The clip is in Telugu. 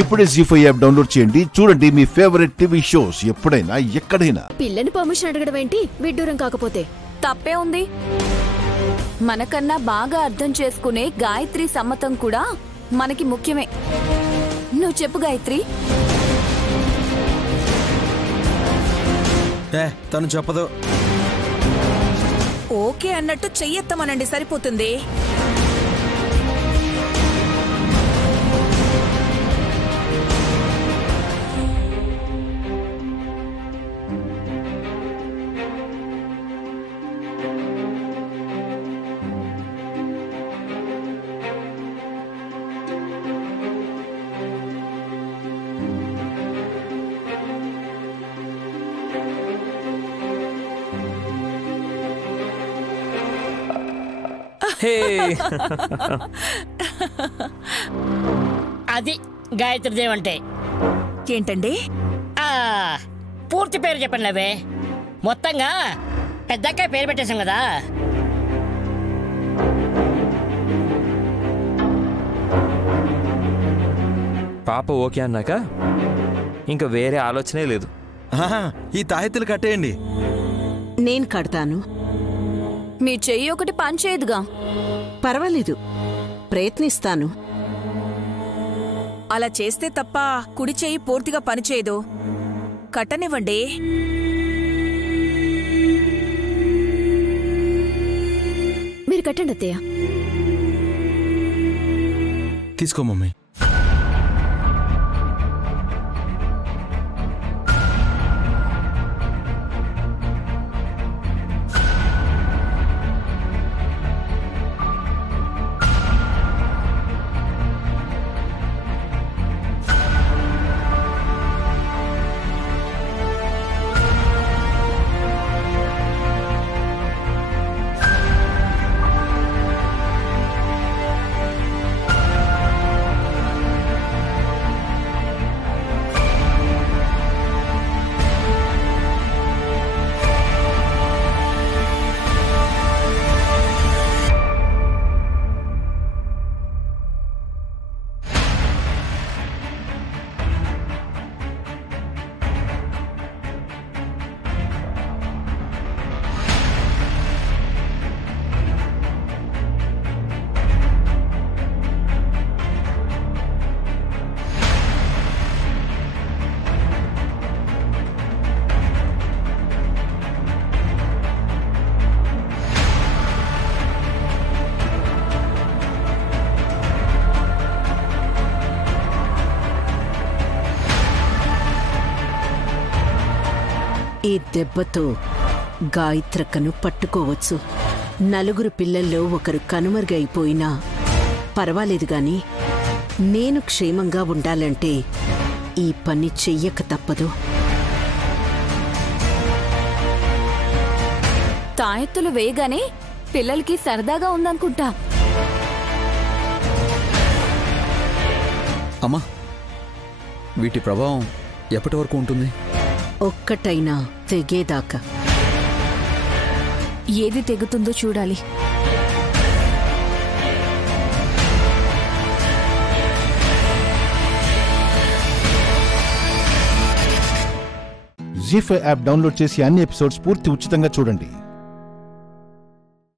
ఇప్పుడే జీ5 యాప్ డౌన్లోడ్ చేయండి. చూడండి మీ ఫేవరెట్ టీవీ షోస్ ఎప్పుడైనా ఎక్కడైనా. పిల్లని పర్మిషన్ అడగడం ఏంటి? విడ్డూరం కాకపోతే తప్పే ఉంది. మనకన్నా బాగా అర్థం చేసుకునే గాయత్రి సమ్మతం కూడా మనకి ముఖ్యమే. నువ్వు చెప్పు గాయత్రి. తను చెప్పదు. ఓకే అన్నట్టు చెయ్యెత్తమనండి, సరిపోతుంది. అది గాయత్రీదేవి అంటే ఏంటండి? పూర్తి పేరు చెప్పండి. అవే మొత్తంగా పెద్దక్క పేరు పెట్టేశాం కదా. పాప ఓకే అన్నాక ఇంకా వేరే ఆలోచనే లేదు. ఈ తాయెత్తులు కట్టేయండి. నేను కడతాను. మీ చెయ్యి ఒకటి పని చేయదుగా. పర్వాలేదు, ప్రయత్నిస్తాను. అలా చేస్తే తప్ప కుడి చెయ్యి పూర్తిగా పనిచేయదు. కట్టనివ్వండి. మీరు కట్టండి అత్తయ్య. తీసుకో మమ్మీ. ఈ దెబ్బతో గాయత్రక్కను పట్టుకోవచ్చు. నలుగురు పిల్లల్లో ఒకరు కనుమరుగైపోయినా పర్వాలేదు గాని నేను క్షేమంగా ఉండాలంటే ఈ పని చెయ్యక తప్పదు. తాయెత్తులు వేయగానే పిల్లలకి సరదాగా ఉందనుకుంటా. అమ్మా, వీటి ప్రభావం ఎప్పటి వరకు ఉంటుంది? ఒక్కటైనా తెగేదాకా. ఏది తెగుతుందో చూడాలి. జీ5 యాప్ డౌన్లోడ్ చేసి అన్ని ఎపిసోడ్స్ పూర్తి ఉచితంగా చూడండి.